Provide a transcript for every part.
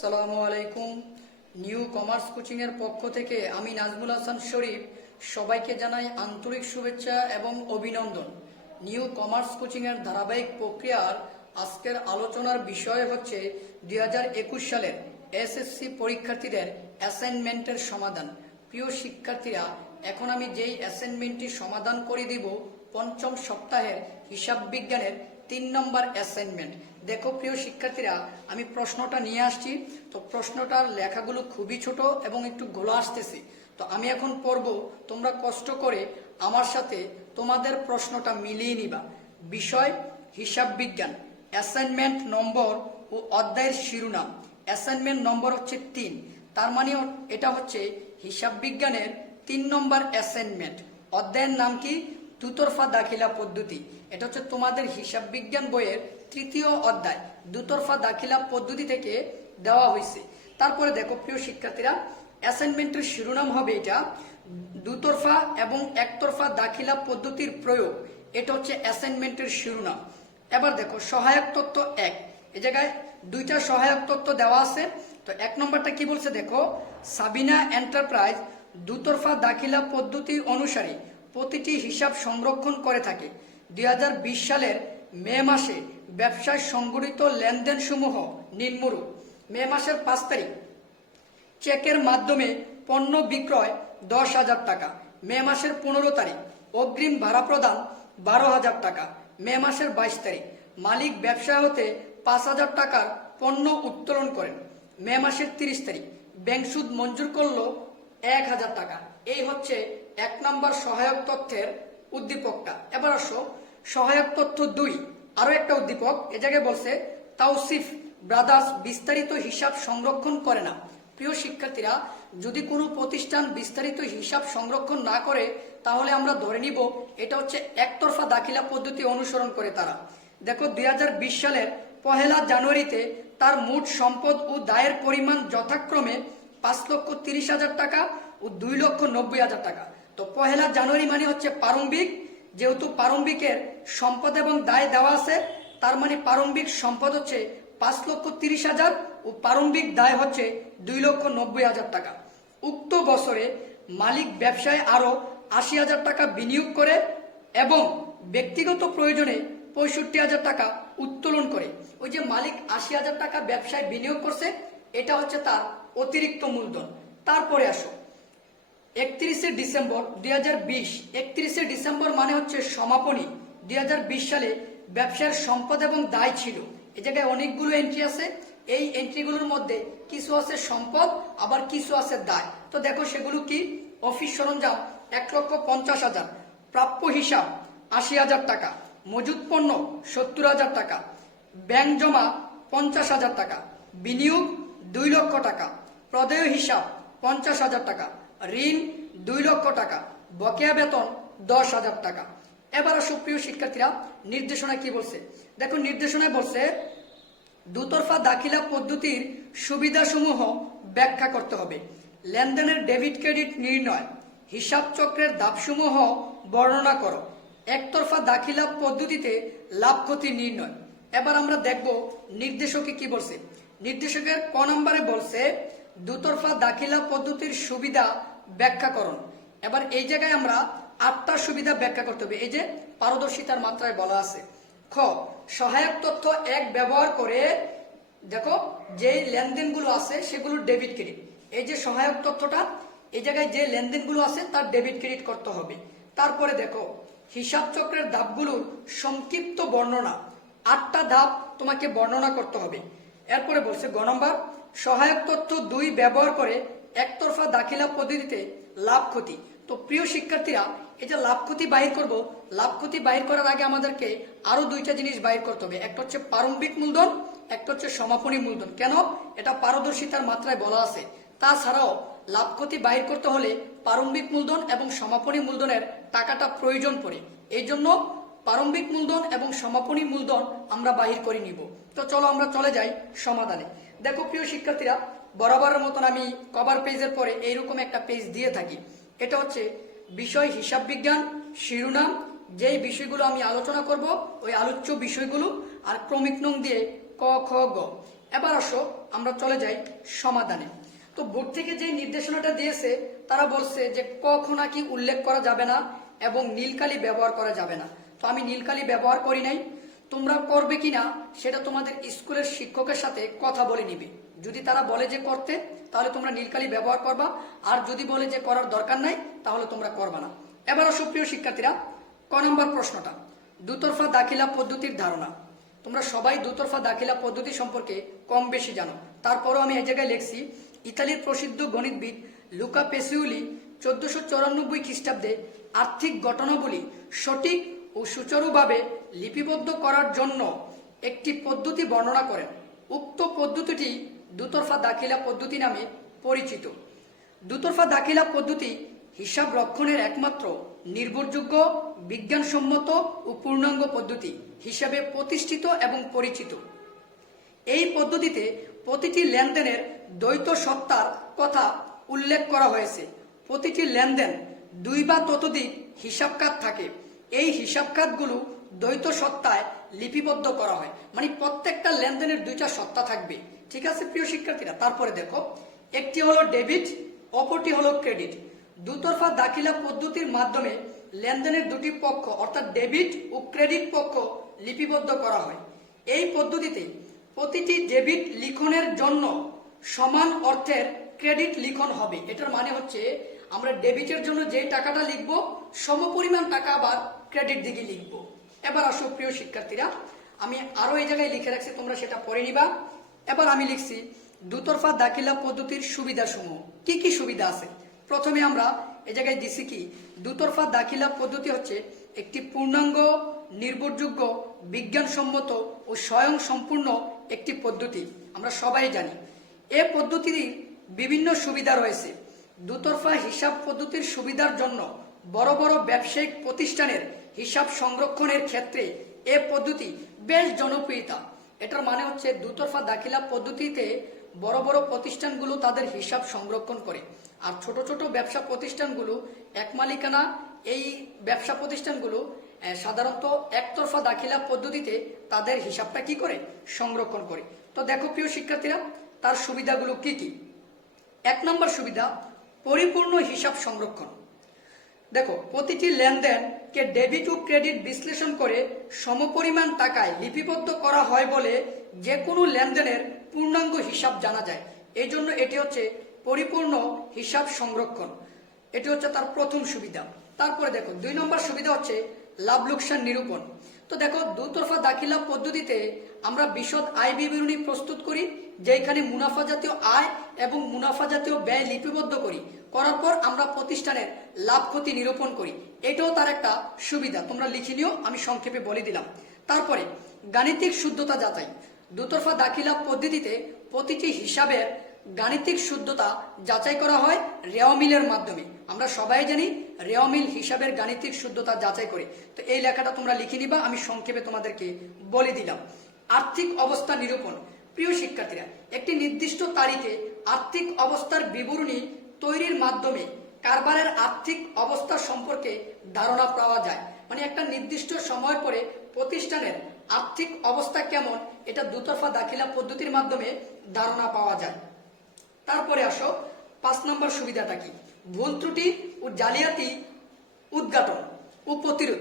আসসালামু আলাইকুম। New commerce coaching এর পক্ষ থেকে আমি নাজমুল হাসান শরীফ সবাইকে জানাই আন্তরিক শুভেচ্ছা এবং অভিনন্দন। নিউ কমার্স কোচিং এর ধারাবাহিক প্রক্রিয়ার আজকের আলোচনার বিষয় হচ্ছে 2021 সালের এসএসসি পরীক্ষার্থীদের অ্যাসাইনমেন্টের সমাধান। প্রিয় শিক্ষার্থীরা, এখন আমি যেই অ্যাসাইনমেন্টটি সমাধান করে দিব পঞ্চম সপ্তাহের হিসাব বিজ্ঞানের 3 নম্বর অ্যাসাইনমেন্ট। দেখো প্রিয় শিক্ষার্থীরা, আমি প্রশ্নটা নিয়ে আসছি। তো প্রশ্নটার লেখাগুলো খুবই ছোট এবং একটু গোলা আসতেছে। তো আমি এখন পড়ব, তোমরা কষ্ট করে আমার সাথে তোমাদের প্রশ্নটা মিলিয়ে নিবা। বিষয় হিসাব বিজ্ঞান, অ্যাসাইনমেন্ট নম্বর ও অধ্যায়ের শিরোনাম। অ্যাসাইনমেন্ট নম্বর হচ্ছে 3, তার মানে এটা হচ্ছে হিসাব বিজ্ঞানের 3 নম্বর অ্যাসাইনমেন্ট। অধ্যায়ের নাম কি? দুতরফা দাখিলা পদ্ধতি। এটা হচ্ছে তোমাদের হিসাব বিজ্ঞান বইয়ের 3য় অধ্যায়, দুতরফা দাখিলা পদ্ধতি থেকে দেওয়া হয়েছে। তারপরে দেখো প্রিয় শিক্ষার্থীরা, অ্যাসাইনমেন্টের শিরোনাম হবে এটা দুতরফা এবং একতরফা দাখিলা পদ্ধতির প্রয়োগ। এটা হচ্ছে অ্যাসাইনমেন্টের শিরোনাম। এবার দেখো সহায়ক তথ্য 1, এই জায়গায় 2টা সহায়ক তথ্য দেওয়া আছে। তো 1 নম্বরটা কি বলছে দেখো, সাবিনা এন্টারপ্রাইজ দুতরফা দাখিলা পদ্ধতি অনুসারে প্রতিটি হিসাব সংরক্ষণ করে থাকে। 2020 সালের মে মাসে ব্যবসায় সংগঠিত লেনদেন সমূহ নিম্নরূপ। মে মাসের 5 তারিখ চেকের মাধ্যমে পণ্য বিক্রয় 10,000 টাকা। মে মাসের 15 তারিখ অগ্রিম ভাড়া প্রদান 12,000 টাকা। মে মাসের 22 তারিখ মালিক ব্যবসায় হতে 5,000 টাকার পণ্য উত্তোলন করেন। মে মাসের 30 তারিখ ব্যাংক সুদ মঞ্জুর করলো 1,000 টাকা। এই হচ্ছে 1 নম্বর সহায়ক তথ্যের উদ্দীপকটা। এবার আসো সহায়ক তথ্য 2, আরো একটা উদ্দীপক। এ জায়গায় বলছে তাওসিফ ব্রাদার্স বিস্তারিত হিসাব সংরক্ষণ করে না। প্রিয় শিক্ষার্থীরা, যদি কোনো প্রতিষ্ঠান বিস্তারিত হিসাব সংরক্ষণ না করে তাহলে আমরা ধরে নিব এটা হচ্ছে একতরফা দাখিলা পদ্ধতি অনুসরণ করে তারা। দেখো 2020 সালের 1 জানুয়ারিতে তার মোট সম্পদ ও দায়ের পরিমাণ যথাক্রমে 5,30,000 টাকা ও 2,90,000 টাকা। তো 1 জানুয়ারি মানে হচ্ছে প্রারম্ভিক, যেহেতু প্রারম্ভিকের সম্পদ এবং দায় দেওয়া আছে, তার মানে প্রারম্ভিক সম্পদ হচ্ছে 5,30,000 ও প্রারম্ভিক দায় হচ্ছে 2,90,000 টাকা। উক্ত বছরে মালিক ব্যবসায় আরো 80,000 টাকা বিনিয়োগ করে এবং ব্যক্তিগত প্রয়োজনে 65,000 টাকা উত্তোলন করে। ওই যে মালিক 80,000 টাকা ব্যবসায় বিনিয়োগ করছে, এটা হচ্ছে তার অতিরিক্ত মূলধন। তারপরে আসো 31 ডিসেম্বর 2020, 31 ডিসেম্বর মানে হচ্ছে সমাপনী। 2020 সালে ব্যবসার সম্পদ এবং দায় ছিল। এই জায়গায় অনেকগুলো এন্ট্রি আছে। এই এন্ট্রিগুলোর মধ্যে কিছু আছে সম্পদ, আবার কিছু আছে দায়। তো দেখো সেগুলো কি? অফিস সরঞ্জাম 1,50,000, প্রাপ্য হিসাব 80,000 টাকা, মজুত পণ্য 70,000 টাকা, ব্যাংক জমা 50,000 টাকা, বিনিয়োগ 2 লক্ষ টাকা, প্রদেয় হিসাব 50,000 টাকা, ঋণ 2 লক্ষ টাকা, বকেয়া বেতন 10,000 টাকা। এবার সুপ্রিয় শিক্ষার্থীরা, নির্দেশনা কি বলছে দেখো। নির্দেশনায় বলছে দুতরফা দাখিলা পদ্ধতির সুবিধাসমূহ ব্যাখ্যা করতে হবে। লেনদেনের ডেবিট ক্রেডিট নির্ণয়, হিসাব চক্রের ধাপসমূহ বর্ণনা করো, একতরফা দাখিলা পদ্ধতিতে লাভ ক্ষতি নির্ণয়। এবার আমরা দেখব নির্দেশকে কি বলছে। নির্দেশকের ক নম্বরে বলছে দুতরফা দাখিলা পদ্ধতির সুবিধা ব্যাখ্যাকরণ। এবার এই জায়গায় আমরা 8টা সুবিধা ব্যাখ্যা করতে হবে। এই যে পারদর্শিতার মাত্রায় বলা আছে। খ, সহায়ক তথ্য 1 ব্যবহার করে দেখো যে লেনদেনগুলো আছে সেগুলো ডেবিট ক্রেডিট। এই যে সহায়ক তথ্যটা, এই জায়গায় যে লেনদেনগুলো আছে তার ডেবিট ক্রেডিট করতে হবে। তারপরে দেখো হিসাব চক্রের ধাপগুলোর সংক্ষিপ্ত বর্ণনা, 8টা ধাপ তোমাকে বর্ণনা করতে হবে। এরপরে বলছে গ নম্বর, সহায়ক তথ্য 2 ব্যবহার করে একতরফা দাখিলা পদ্ধতিতে লাভ ক্ষতি। তো প্রিয় শিক্ষার্থীরা, এই যে লাভ ক্ষতি বাহির করব, লাভ ক্ষতি বাহির করার আগে আমাদেরকে আরো 2টা জিনিস বাহির করতে হবে। একটা হচ্ছে প্রারম্ভিক মূলধন, একটা হচ্ছে সমাপনী মূলধন। কেন? এটা পারদর্শিতার মাত্রায় বলা আছে। তাছাড়াও লাভ ক্ষতি বাহির করতে হলে প্রারম্ভিক মূলধন এবং সমাপনী মূলধনের টাকাটা প্রয়োজন পড়ে। এই জন্য প্রারম্ভিক মূলধন এবং সমাপনী মূলধন আমরা বাহির করে নিব। তো চলো আমরা চলে যাই সমাধানে। দেখো প্রিয় শিক্ষার্থীরা, বরাবরের মতন আমি কভার পেজের পরে এইরকম একটা পেজ দিয়ে থাকি। এটা হচ্ছে বিষয় হিসাব বিজ্ঞান, শিরোনাম, যেই বিষয়গুলো আমি আলোচনা করব ওই আলোচ্য বিষয়গুলো, আর ক্রমিক নং দিয়ে ক খ গ। এবার আসো আমরা চলে যাই সমাধানে। তো বোর্ড থেকে যে নির্দেশনাটা দিয়েছে তারা বলছে যে কখনাকি উল্লেখ করা যাবে না এবং নীলকালি ব্যবহার করা যাবে না। তো আমি নীলকালি ব্যবহার করি নাই, তোমরা করবে কিনা সেটা তোমাদের স্কুলের শিক্ষকের সাথে কথা বলে নিবে। যদি তারা বলে যে করতে, তাহলে তোমরা নীলকালি ব্যবহার করবা, আর যদি বলে যে করার দরকার নাই তাহলে তোমরা করবা না। এবার সুপ্রিয় শিক্ষার্থীরা, ক নম্বর প্রশ্নটা, দুতরফা দাখিলা পদ্ধতির ধারণা। তোমরা সবাই দুতরফা দাখিলা পদ্ধতি সম্পর্কে কম বেশি জানো, তারপরও আমি এই জায়গায় লিখছি, ইতালির প্রসিদ্ধ গণিতবিদ লুকা পেসিউলি 1494 খ্রিস্টাব্দে আর্থিক ঘটনাবলী সঠিক ও সুচারুভাবে লিপিবদ্ধ করার জন্য একটি পদ্ধতি বর্ণনা করেন। উক্ত পদ্ধতিটি দুতরফা দাখিলা পদ্ধতি নামে পরিচিত। দুতরফা দাখিলা পদ্ধতি হিসাব রক্ষণের একমাত্র নির্ভরযোগ্য, বিজ্ঞানসম্মত ও পূর্ণাঙ্গ পদ্ধতি হিসাবে প্রতিষ্ঠিত এবং পরিচিত। এই পদ্ধতিতে প্রতিটি লেনদেনের দ্বৈত সত্তার কথা উল্লেখ করা হয়েছে। প্রতিটি লেনদেন দুই বা ততোধিক হিসাব খাত থাকে। এই হিসাব খাতগুলো দ্বৈত সত্তায় লিপিবদ্ধ করা হয়, মানে প্রত্যেকটা লেনদেনের দুইটা সত্তা থাকবে। ঠিক আছে প্রিয় শিক্ষার্থীরা, তারপরে দেখো, একটি হলো ডেবিট, অপরটি হলো ক্রেডিট। দুতরফা দাখিলা পদ্ধতির মাধ্যমে লেনদেনের দুটি পক্ষ অর্থাৎ ডেবিট ও ক্রেডিট পক্ষ লিপিবদ্ধ করা হয়। এই পদ্ধতিতে প্রতিটি ডেবিট লিখনের জন্য সমান অর্থের ক্রেডিট লিখন হবে। এটার মানে হচ্ছে আমরা ডেবিটের জন্য যে টাকাটা লিখবো সমপরিমাণ টাকা আবার ক্রেডিট দিকে লিখবো। এবার আসো প্রিয় শিক্ষার্থীরা, আমি আরো এই জায়গায় লিখে রাখছি, তোমরা সেটা পড়ে নিবা। এবার আমি লিখছি দুতরফা দাখিলা পদ্ধতির সুবিধাসমূহ। কি কি সুবিধা আছে? প্রথমে আমরা এই জায়গায় দিছি কি, দুতরফা দাখিলা পদ্ধতি হচ্ছে একটি পূর্ণাঙ্গ, নির্ভরযোগ্য, বিজ্ঞানসম্মত ও স্বয়ং সম্পূর্ণ একটি পদ্ধতি। আমরা সবাই জানি এ পদ্ধতির বিভিন্ন সুবিধা রয়েছে। দুতরফা হিসাব পদ্ধতির সুবিধার জন্য বড় বড় ব্যবসায়িক প্রতিষ্ঠানের হিসাব সংরক্ষণের ক্ষেত্রে এ পদ্ধতি বেশ জনপ্রিয়তা। এটার মানে হচ্ছে দুতরফা দাখিলা পদ্ধতিতে বড় বড় প্রতিষ্ঠানগুলো তাদের হিসাব সংরক্ষণ করে, আর ছোট ছোট ব্যবসা প্রতিষ্ঠানগুলো এক মালিকানা এই ব্যবসা প্রতিষ্ঠানগুলো সাধারণত একতরফা দাখিলা পদ্ধতিতে তাদের হিসাবটা কি করে, সংরক্ষণ করে। তো দেখো প্রিয় শিক্ষার্থীরা, তার সুবিধাগুলো কি কি। এক নম্বর সুবিধা, পরিপূর্ণ হিসাব সংরক্ষণ। দেখো, প্রতিটি লেনদেনকে ডেবিট ও ক্রেডিট বিশ্লেষণ করে সমপরিমাণ টাকায় লিপিবদ্ধ করা হয় বলে যে কোনো লেনদেনের পূর্ণাঙ্গ হিসাব জানা যায়। এই জন্য এটি হচ্ছে পরিপূর্ণ হিসাব সংরক্ষণ। এটি হচ্ছে তার প্রথম সুবিধা। তারপরে দেখো, দুই নম্বর সুবিধা হচ্ছে লাভ লোকসান নিরূপণ। তো দেখো, দুতরফা দাখিলা পদ্ধতিতে আমরা বিশদ আয় বিবরণী প্রস্তুত করি, যেখানে মুনাফা জাতীয় আয় এবং মুনাফা জাতীয় ব্যয় লিপিবদ্ধ করি। করার পর আমরা প্রতিষ্ঠানের লাভ ক্ষতি নিরূপণ করি। এটাও তার একটা সুবিধা, তোমরা লিখে নিও, আমি সংক্ষেপে বলে দিলাম। তারপরে গাণিতিক শুদ্ধতা যাচাই। দুতরফা দাখিলা পদ্ধতিতে প্রতিটি হিসাবের গাণিতিক শুদ্ধতা যাচাই করা হয় রেওয়া মিলের মাধ্যমে। আমরা সবাই জানি রেওয়া মিল হিসাবের গাণিতিক শুদ্ধতা যাচাই করে। তো এই লেখাটা তোমরা লিখে নিবা, আমি সংক্ষেপে তোমাদেরকে বলে দিলাম। আর্থিক অবস্থা নিরূপণ। প্রিয় শিক্ষার্থীরা, একটি নির্দিষ্ট তারিখে আর্থিক অবস্থার বিবরণী তৈরির মাধ্যমে কারবারের আর্থিক অবস্থা সম্পর্কে ধারণা পাওয়া যায়। মানে একটা নির্দিষ্ট সময় পরে প্রতিষ্ঠানের আর্থিক অবস্থা কেমন, এটা দুতরফা দাখিলা পদ্ধতির মাধ্যমে ধারণা পাওয়া যায়। তারপরে আসো 5 নম্বর সুবিধাটা কি, ভুল ত্রুটি ও জালিয়াতি উদ্ঘাটন ও প্রতিরোধ।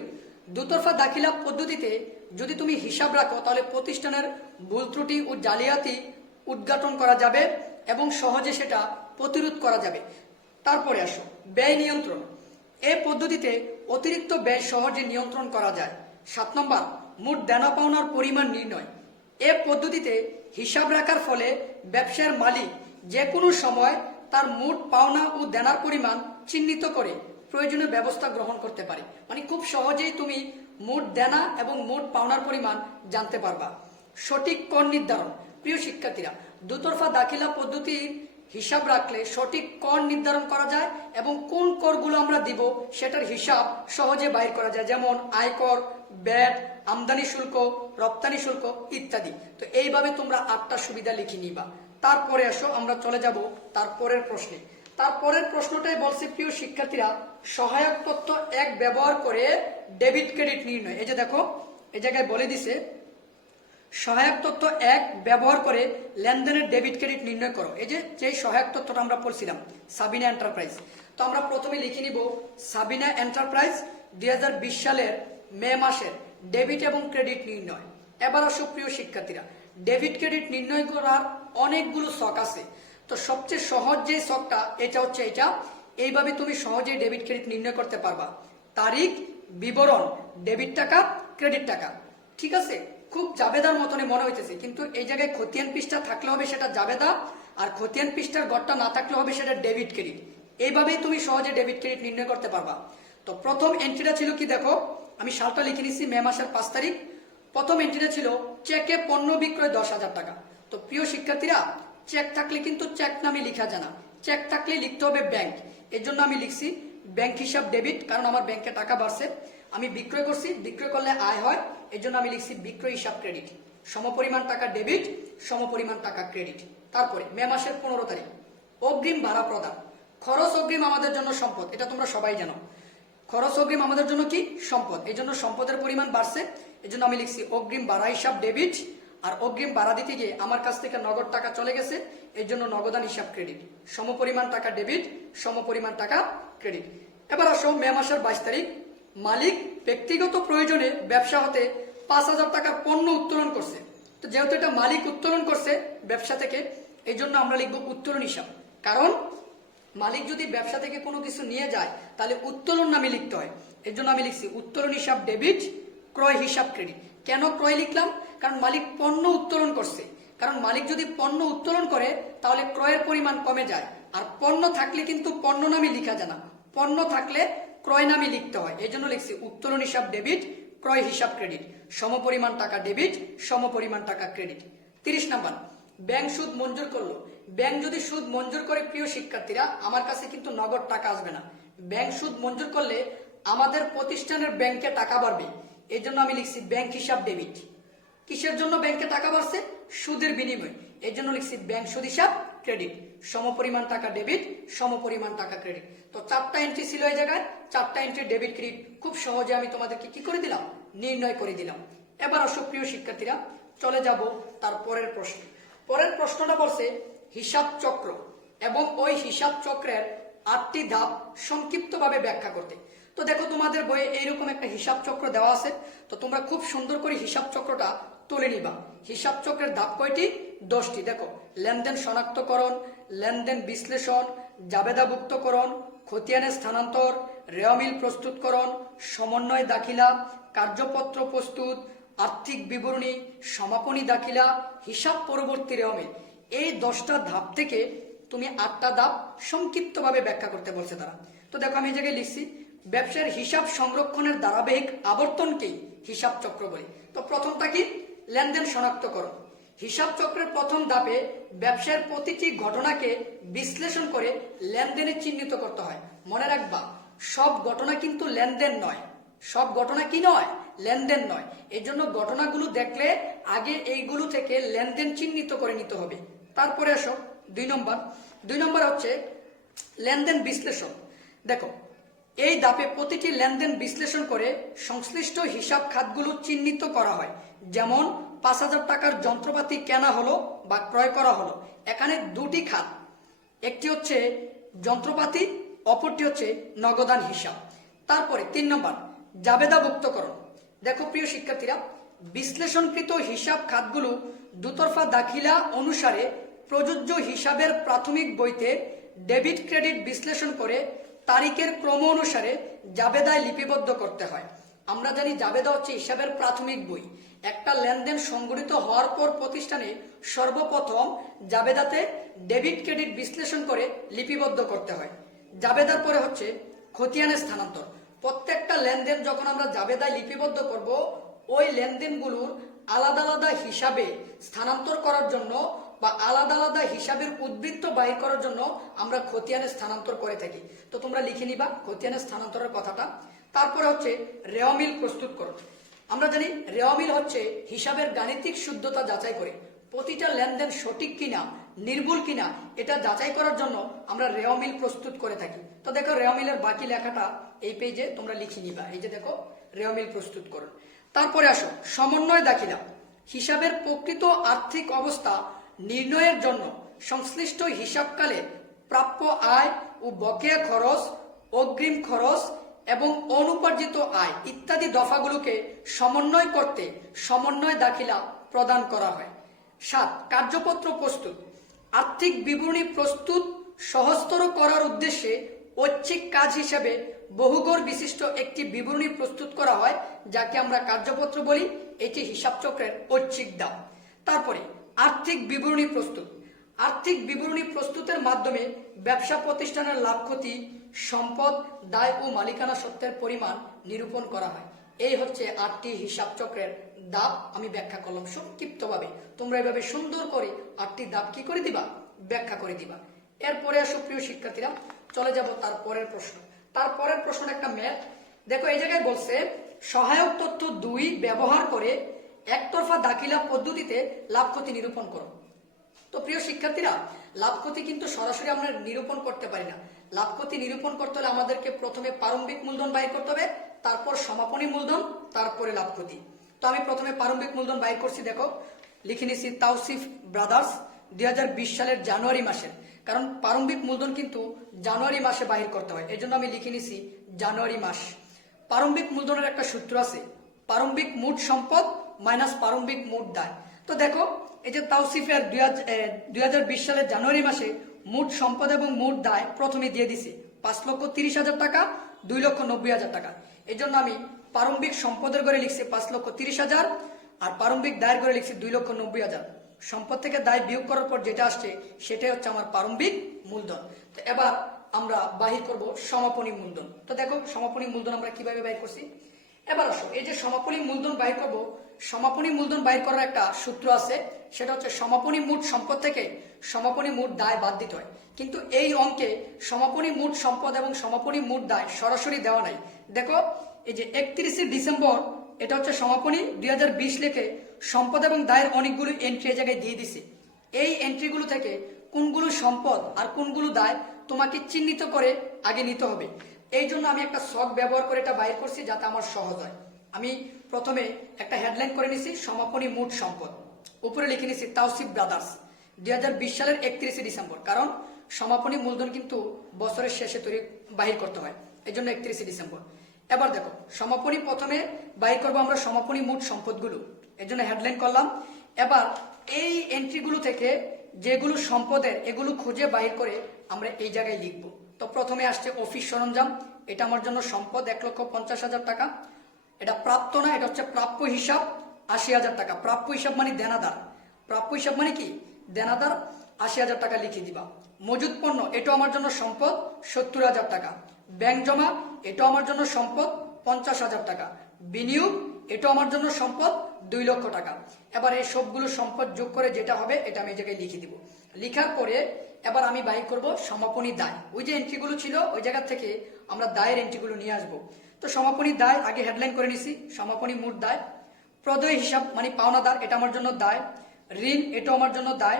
দুতরফা দাখিলা পদ্ধতিতে যদি তুমি হিসাব রাখো তাহলে প্রতিষ্ঠানের ভুল ত্রুটি ও জালিয়াতি উদ্ঘাটন করা যাবে এবং সহজে সেটা প্রতিরোধ করা যাবে। তারপরে আসো ব্যয় নিয়ন্ত্রণ। এই পদ্ধতিতে অতিরিক্ত ব্যয় সহজে নিয়ন্ত্রণ করা যায়। 7 নম্বর মোট দেনা পাওনার পরিমাণ নির্ণয়। এ পদ্ধতিতে হিসাব রাখার ফলে ব্যবসার মালিক যে কোনো সময় তার মোট পাওনা ও দেনার পরিমাণ চিহ্নিত করে প্রয়োজনীয় ব্যবস্থা গ্রহণ করতে পারে। মানে খুব সহজেই তুমি মোট দেনা এবং মোট পাওনার পরিমাণ জানতে পারবা। সঠিক কর নির্ধারণ। প্রিয় শিক্ষার্থীরা, দুতরফা দাখিলা পদ্ধতির হিসাব রাখলে সঠিক কর নির্ধারণ করা যায় এবং কোন করগুলো আমরা দিব সেটার হিসাব সহজে বাইর করা যায়, যেমন আয়কর, ব্যাট, আমদানি শুল্ক, রপ্তানি শুল্ক ইত্যাদি। তো এইভাবে তোমরা 8টা সুবিধা লিখে নিবা। তারপরে আসো আমরা চলে যাব তারপরের প্রশ্নে। তারপরের প্রশ্নটাই বলছে প্রিয় শিক্ষার্থীরা, সহায়ক তথ্য 1 ব্যবহার করে ডেবিট ক্রেডিট নির্ণয়। এই যে দেখো, এই জায়গায় বলে দিছে সহায়ক তথ্য 1 ব্যবহার করে লেনদেনের ডেবিট ক্রেডিট নির্ণয় করো। এই যে সহায়ক তথ্যটা আমরা পড়ছিলাম সাবিনা এন্টারপ্রাইজ। তো আমরা প্রথমে লিখে নিব সাবিনা এন্টারপ্রাইজ 2020 সালের মে মাসের ডেবিট এবং ক্রেডিট নির্ণয়। এবার সুপ্রিয় শিক্ষার্থীরা, ডেবিট ক্রেডিট নির্ণয় করার অনেকগুলো ছক আছে। তো সবচেয়ে সহজ যে ছকটা এটা হচ্ছে এটা, এইভাবে তুমি সহজেই ডেবিট ক্রেডিট নির্ণয় করতে পারবা। তারিখ, বিবরণ, ডেবিট টাকা, ক্রেডিট টাকা। ঠিক আছে, খুব জাবেদার মতনই মনে হইতেছে, কিন্তু এই জায়গায় খতিয়ান পৃষ্ঠা থাকলে হবে সেটা জাবেদা, আর খতিয়ান পৃষ্ঠার গড়টা না থাকলে হবে সেটা ডেবিট ক্রেডিট। এইভাবেই তুমি সহজে ডেবিট ক্রেডিট নির্ণয় করতে পারবা। তো প্রথম এন্ট্রিটা ছিল কি, দেখো আমি সালটা লিখে নিচ্ছি, মে মাসের 5 তারিখ। প্রথম এন্ট্রিটা ছিল চেকে পণ্য বিক্রয় 10,000 টাকা। তো প্রিয় শিক্ষার্থীরা, চেক থাকলে কিন্তু চেক নামে লিখা যায় না, চেক থাকলে লিখতে হবে ব্যাংক। এর জন্য আমি লিখছি ব্যাংক হিসাব ডেবিট, কারণ আমার ব্যাংকে টাকা বাড়ছে, আমি বিক্রয় করছি, বিক্রয় করলে আয় হয়, এর জন্য আমি লিখছি বিক্রয় হিসাব ক্রেডিট। সমপরিমাণ টাকা ডেবিট, সমপরিমাণ টাকা ক্রেডিট। তারপরে মে মাসের 15 তারিখ অগ্রিম ভাড়া প্রদান। খরচ অগ্রিম আমাদের জন্য সম্পদ, এটা তোমরা সবাই জানো। খরচ অগ্রিম আমাদের জন্য কি সম্পদ, এই জন্য সম্পদের পরিমাণ বাড়ছে, এই জন্য আমি লিখছি অগ্রিম ভাড়া হিসাব ডেবিট। আর অগ্রিম ভাড়া দিতে গিয়ে আমার কাছ থেকে নগদ টাকা চলে গেছে, এর জন্য নগদান হিসাব ক্রেডিট। সমপরিমাণ টাকা ডেবিট, সমপরিমাণ টাকা ক্রেডিট। এবার আসো মে মাসের 22 তারিখ মালিক ব্যক্তিগত প্রয়োজনে ব্যবসা হতে 5,000 টাকার পণ্য উত্তোলন করছে। তো যেহেতু এটা মালিক উত্তোলন করছে ব্যবসা থেকে, এই জন্য আমরা লিখবো উত্তোলন হিসাব। কারণ মালিক যদি ব্যবসা থেকে কোনো কিছু নিয়ে যায় তাহলে উত্তোলন নামে লিখতে হয়, এর জন্য আমি লিখছি উত্তোলন হিসাব ডেবিট, ক্রয় হিসাব ক্রেডিট। কেন ক্রয় লিখলাম, কারণ মালিক পণ্য উত্তোলন করছে। কারণ মালিক যদি পণ্য উত্তোলন করে তাহলে ক্রয়ের পরিমাণ কমে যায়, আর পণ্য থাকলে কিন্তু পণ্য নামে লিখা যায় না, পণ্য থাকলে ক্রয় নামে লিখতে হয়। এই জন্য লিখছি উত্তোলন হিসাব ডেবিট, ক্রয় হিসাব ক্রেডিট। সমপরিমাণ টাকা ডেবিট, সমপরিমাণ টাকা ক্রেডিট। 30 নাম্বার ব্যাংক সুদ মঞ্জুর করলো। ব্যাংক যদি সুদ মঞ্জুর করে প্রিয় শিক্ষার্থীরা, আমার কাছে কিন্তু নগদ টাকা আসবে না। ব্যাংক সুদ মঞ্জুর করলে আমাদের প্রতিষ্ঠানের ব্যাংকে টাকা বাড়বে, এই জন্য আমি লিখছি ব্যাংক হিসাব ডেবিট। কিসের জন্য ব্যাংকে টাকা বাড়ছে, সুদের বিনিময়, এই জন্য লিখছি ব্যাংক সুদ হিসাব ক্রেডিট। সমপরিমাণ টাকা ডেবিট, সমপরিমাণ টাকা ক্রেডিট। তো 4টা এন্ট্রি ছিল এই জায়গায়, 4টা এন্ট্রি ডেবিট ক্রেডিট খুব সহজে আমি তোমাদেরকে কি করে দিলাম, নির্ণয় করে দিলাম। এবার সুপ্রিয় শিক্ষার্থীরা চলে যাব তার পরের প্রশ্ন। পরের প্রশ্নটা বলছে হিসাব চক্র এবং ওই হিসাব চক্রের 8টি ধাপ সংক্ষিপ্তভাবে ব্যাখ্যা করতে। তো দেখো তোমাদের বইয়ে এইরকম একটা হিসাব চক্র দেওয়া আছে, তো তোমরা খুব সুন্দর করে হিসাব চক্রটা তুলে নিবা। হিসাব চক্রের ধাপ কয়টি, 10টি। দেখো লেনদেন শনাক্তকরণ, লেনদেন বিশ্লেষণ, জাবেদাভুক্তকরণ, খতিয়ানের স্থানান্তর, রেওয়ামিল প্রস্তুতকরণ, সমন্বয় দাখিলা, কার্যপত্র প্রস্তুত, আর্থিক বিবরণী, সমাপনী দাখিলা, হিসাব পরবর্তী রেওয়ামিল। এই 10টা ধাপ থেকে তুমি 8টা ধাপ সংক্ষিপ্তভাবে ব্যাখ্যা করতে বলছে তারা। তো দেখো আমি এই জায়গায় লিখছি ব্যবসার হিসাব সংরক্ষণের ধারাবাহিক আবর্তনকেই হিসাব চক্র বলে। তো প্রথমটা কি, লেনদেন শনাক্তকরণ। হিসাব চক্রের প্রথম ধাপে ব্যবসার প্রতিটি ঘটনাকে বিশ্লেষণ করে লেনদেনে চিহ্নিত করতে হয়। মনে রাখবা সব ঘটনা কিন্তু লেনদেন নয়, সব ঘটনা কি নয়, লেনদেন নয়। এই জন্য ঘটনাগুলো দেখলে আগে এইগুলো থেকে লেনদেন চিহ্নিত করে নিতে হবে। তারপরে আসো 2 নম্বর হচ্ছে লেনদেন বিশ্লেষণ। দেখো এই ধাপে প্রতিটি লেনদেন বিশ্লেষণ করে সংশ্লিষ্ট হিসাব খাতগুলো চিহ্নিত করা হয়। যেমন 5,000 টাকার যন্ত্রপাতি কেনা হলো বা ক্রয় করা হলো, এখানে 2টি খাত, একটি হচ্ছে যন্ত্রপাতি, অপরটি হচ্ছে নগদান হিসাব। তারপরে 3 নম্বর জাবেদাভুক্তকরণ। দেখো প্রিয় শিক্ষার্থীরা, বিশ্লেষণকৃত হিসাব খাতগুলো দুতরফা দাখিলা অনুসারে প্রযোজ্য হিসাবের প্রাথমিক বইতে ডেবিট ক্রেডিট বিশ্লেষণ করে তারিখের ক্রম অনুসারে জাবেদায় লিপিবদ্ধ করতে হয়। আমরা জানি জাবেদা হচ্ছে হিসাবের প্রাথমিক বই। একটা লেনদেন সংগঠিত হওয়ার পর প্রতিষ্ঠানে সর্বপ্রথম জাবেদাতে ডেবিট ক্রেডিট বিশ্লেষণ করে লিপিবদ্ধ করতে হয়। জাবেদার পরে হচ্ছে খতিয়ানের স্থানান্তর। প্রত্যেকটা লেনদেন যখন আমরা জাবেদায় লিপিবদ্ধ করব, ওই লেনদেনগুলোর আলাদা আলাদা হিসাবে স্থানান্তর করার জন্য বা আলাদা আলাদা হিসাবের উদ্বৃত্ত বাহির করার জন্য আমরা খতিয়ানে স্থানান্তর করে থাকি। তো তোমরা লিখে নিবা খতিয়ানে স্থানান্তরের কথাটা। তারপরে হচ্ছে রেওয়ামিল প্রস্তুত করো। আমরা জানি রেওয়ামিল হচ্ছে হিসাবের গাণিতিক শুদ্ধতা যাচাই করে প্রতিটা লেনদেন সঠিক কিনা, নির্ভুল কিনা এটা যাচাই করার জন্য আমরা রেওয়ামিল প্রস্তুত করে থাকি। তো দেখো রেওয়ামিলের বাকি লেখাটা এই পেজে তোমরা লিখে নিবা। এই যে দেখো রেওয়ামিল প্রস্তুত করো। তারপরে আসো সমন্বয় দাখিলা। হিসাবের প্রকৃত আর্থিক অবস্থা নির্ণয়ের জন্য সংশ্লিষ্ট হিসাবকালে প্রাপ্য আয় ও বকেয়া খরচ, অগ্রিম খরচ এবং অনুপার্জিত আয় ইত্যাদি দফাগুলোকে সমন্বয় করতে সমন্বয় দাখিলা প্রদান করা হয়। 7. কার্যপত্র প্রস্তুত। আর্থিক বিবরণী প্রস্তুত সহজতর করার উদ্দেশ্যে ঐচ্ছিক কাজ হিসেবে বহুগর বিশিষ্ট একটি বিবরণী প্রস্তুত করা হয়, যাকে আমরা কার্যপত্র বলি। এটি হিসাব চক্রের ঐচ্ছিক ধাপ। তারপরে আর্থিক বিবরণী প্রস্তুত। আর্থিক বিবরণী প্রস্তুতের মাধ্যমে ব্যবসা প্রতিষ্ঠানের লাভ ক্ষতি, সম্পদ, দায় ও মালিকানা সত্ত্বের পরিমাণ নিরূপণ করা হয়। এই হচ্ছে 8টি হিসাব চক্রের ধাপ। আমি ব্যাখ্যা করলাম সংক্ষিপ্তভাবে। তোমরা এভাবে সুন্দর করে 8টি ধাপ কি করে দিবা, ব্যাখ্যা করে দিবা। এরপরে আসো প্রিয় শিক্ষার্থীরা, চলে যাব তারপরের প্রশ্ন। তারপরের প্রশ্ন একটা ম্যাথ। দেখো এই জায়গায় বলছে সহায়ক তথ্য 2 ব্যবহার করে একতরফা দাখিলা পদ্ধতিতে লাভ ক্ষতি নিরূপণ করো। তো প্রিয় শিক্ষার্থীরা, লাভ ক্ষতি কিন্তু সরাসরি আমরা নিরূপণ করতে পারি না। লাভ ক্ষতি নিরূপণ করতে হলে আমাদেরকে প্রথমে প্রারম্ভিক মূলধন বাইর করতে হবে, তারপর সমাপনী মূলধন, তারপরে লাভ ক্ষতি। তো আমি প্রথমে প্রারম্ভিক মূলধন বাইর করছি। দেখো লিখে নিছি তাওসিফ ব্রাদার্স 2020 সালের জানুয়ারি মাসের, কারণ প্রারম্ভিক মূলধন কিন্তু জানুয়ারি মাসে বাহির করতে হয়, এই জন্য আমি লিখে নিছি জানুয়ারি মাস। প্রারম্ভিক মূলধনের একটা সূত্র আছে, প্রারম্ভিক মোট সম্পদ মাইনাস প্রারম্ভিক মোট দায়। তো দেখো এই যে তাওসিফের 2020 সালের জানুয়ারি মাসে মোট সম্পদ এবং মোট দায় প্রথমে দিয়ে দিছে 5,30,000 টাকা, 2,90,000 টাকা। এই জন্য আমি প্রারম্ভিক সম্পদের ঘরে লিখছি 5,30,000 আর প্রারম্ভিক দায়ের ঘরে লিখছি 2,90,000। সম্পদ থেকে দায় বিয়োগ করার পর যেটা আসছে সেটাই হচ্ছে আমার প্রারম্ভিক মূলধন। তো এবার আমরা বাহির করব সমাপনী মূলধন। তো দেখো সমাপনী মূলধন আমরা কিভাবে বাহির করছি। এবার আসো এই যে সমাপনী মূলধন বাহির করব, সমাপনী মূলধন বাহির করার একটা সূত্র আছে, সেটা হচ্ছে সমাপনী মোট সম্পদ থেকে সমাপনী মোট দায় বাদ দিতে হয়। কিন্তু এই অঙ্কে সমাপনী মোট সম্পদ এবং সমাপনী মোট দায় সরাসরি দেওয়া নাই। দেখো এই যে 31 ডিসেম্বর এটা হচ্ছে সমাপনী 2020 লিখে সম্পদ এবং দায়ের অনেকগুলো এন্ট্রি এই জায়গায় দিয়ে দিছে। এই এন্ট্রিগুলো থেকে কোনগুলো সম্পদ আর কোনগুলো দায় তোমাকে চিহ্নিত করে আগে নিতে হবে। এই জন্য আমি একটা ছক ব্যবহার করে এটা বাইর করছি যাতে আমার সহজ হয়। আমি প্রথমে একটা হেডলাইন করে নিছি সমাপনী মোট সম্পদ, উপরে লিখে নিছি তাওসিফ ব্রাদার্স 2020 সালের 31 ডিসেম্বর, কারণ সমাপনী মূলধন কিন্তু বছরের শেষে বাহির করতে হয়, এই জন্য 31 ডিসেম্বর। এবার দেখো সমাপনী প্রথমে বাহির করবো আমরা সমাপনী মোট সম্পদগুলো, এই জন্য হেডলাইন করলাম। এবার এই এন্ট্রিগুলো থেকে যেগুলো সম্পদের এগুলো খুঁজে বাহির করে আমরা এই জায়গায় লিখব। তো প্রথমে আসছে অফিস সরঞ্জাম, এটা আমার জন্য সম্পদ 1,50,000 টাকা। এটা প্রাপ্ত না, এটা হচ্ছে প্রাপ্য হিসাব 80,000 টাকা। প্রাপ্য হিসাব মানে দেনাদার, প্রাপ্য হিসাব মানে কি দেনাদার, 80,000 টাকা লিখে দিবা। মজুদ পণ্য এটা আমার জন্য সম্পদ 70,000 টাকা। ব্যাংক জমা এটা আমার জন্য সম্পদ 50,000 টাকা। বিনিয়োগ এটা আমার জন্য সম্পদ 2 লক্ষ টাকা। এবার এই সবগুলো সম্পদ যোগ করে যেটা হবে এটা আমি এই জায়গায় লিখে দিব। লিখার পরে এবার আমি বাহির করব সমাপনী দায়। ওই যে এন্ট্রিগুলো ছিল ওই জায়গা থেকে আমরা দায়ের এন্ট্রিগুলো নিয়ে আসবো। তো সমাপনী দায় আগে হেডলাইন করে নিছি, সমাপনী মোট দায়। প্রদেয় হিসাব মানে পাওনাদার এটা আমার জন্য দায়। ঋণ এটা আমার জন্য দায়।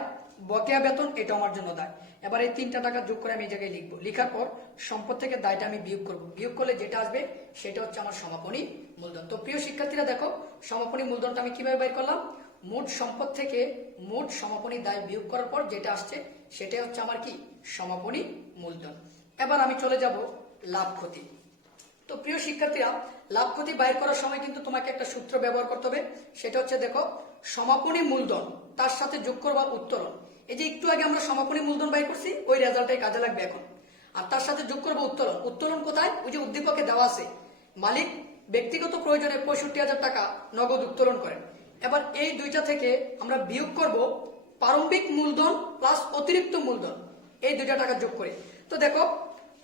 বকেয়া বেতন এটা আমার জন্য দায়। এবার এই 3টা টাকা যোগ করে আমি এই জায়গায় লিখবো। লিখার পর সম্পদ থেকে দায়টা আমি বিয়োগ করব। বিয়োগ করলে যেটা আসবে সেটা হচ্ছে আমার সমাপনী মূলধন। তো প্রিয় শিক্ষার্থীরা দেখো সমাপনী মূলধনটা আমি কিভাবে বের করলাম, মোট সম্পদ থেকে মোট সমাপনী দায় বিয়োগ করার পর যেটা আসছে সেটাই হচ্ছে আমার কি সমাপনী মূলধন। এবার আমি চলে যাব লাভ ক্ষতি। তো প্রিয় শিক্ষার্থীরা লাভ ক্ষতি বাইর করার সময় কিন্তু তোমাকে একটা সূত্র ব্যবহার করতে হবে, সেটা হচ্ছে দেখো সমাপনী মূলধন তার সাথে যোগ করবা উত্তোলন। এই যে একটু আগে আমরা সমাপনী মূলধন বাইর করছি ওই রেজাল্টটাই কাজে লাগবে এখন। আর তার সাথে যোগ করবো উত্তোলন। উত্তোলন কোথায়, ওই যে উদ্দীপকে দেওয়া আছে মালিক ব্যক্তিগত প্রয়োজনে 65,000 টাকা নগদ উত্তোলন করেন। এবার এই দুইটা থেকে আমরা বিয়োগ করব প্রারম্ভিক মূলধন প্লাস অতিরিক্ত মূলধন, এই 2টা টাকা যোগ করে। তো দেখো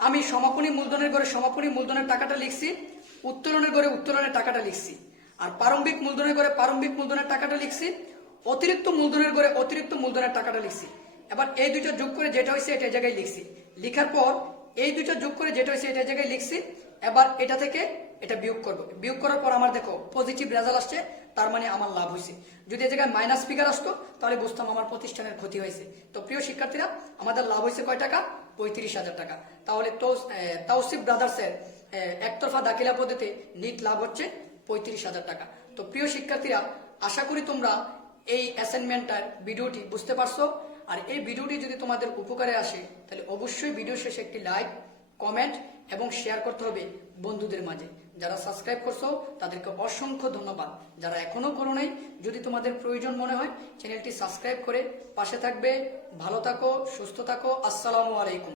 আমি সমাপনী মূলধনের ঘরে সমাপনী মূলধনের টাকাটা লিখছি, উত্তোলনের ঘরে উত্তোলনের টাকাটা লিখছি, আর প্রারম্ভিক মূলধনের ঘরে প্রারম্ভিক মূলধনের টাকাটা লিখছি, অতিরিক্ত মূলধনের ঘরে অতিরিক্ত মূলধনের টাকাটা লিখছি। এবার এই দুইটা যোগ করে যেটা হয়েছে এটা জায়গায় লিখছি। লিখার পর এই দুইটা যোগ করে যেটা হয়েছে এটা জায়গায় লিখছি। এবার এটা থেকে এটা বিয়োগ করবো। বিয়োগ করার পর আমার দেখো পজিটিভ রেজাল্ট আসছে, তার মানে আমার লাভ হয়েছে। যদি এই জায়গায় মাইনাস ফিগার আসতো তাহলে বুঝতাম আমার প্রতিষ্ঠানের ক্ষতি হয়েছে। তো প্রিয় শিক্ষার্থীরা আমাদের লাভ হয়েছে কয় টাকা, 35,000 টাকা। তাহলে তাওসিফ ব্রাদার্সের একতরফা দাখিলা পদ্ধতিতে নিট লাভ হচ্ছে 35,000 টাকা। তো প্রিয় শিক্ষার্থীরা আশা করি তোমরা এই অ্যাসাইনমেন্টটার ভিডিওটি বুঝতে পারছো। আর এই ভিডিওটি যদি তোমাদের উপকারে আসে তাহলে অবশ্যই ভিডিও শেষে একটি লাইক, কমেন্ট এবং শেয়ার করতে হবে বন্ধুদের মাঝে। যারা সাবস্ক্রাইব করছো তাদেরকে অসংখ্য ধন্যবাদ। যারা এখনো করো নাই, যদি তোমাদের প্রয়োজন মনে হয় চ্যানেলটি সাবস্ক্রাইব করে পাশে থাকবে। ভালো থাকো, সুস্থ থাকো। আসসালামু আলাইকুম।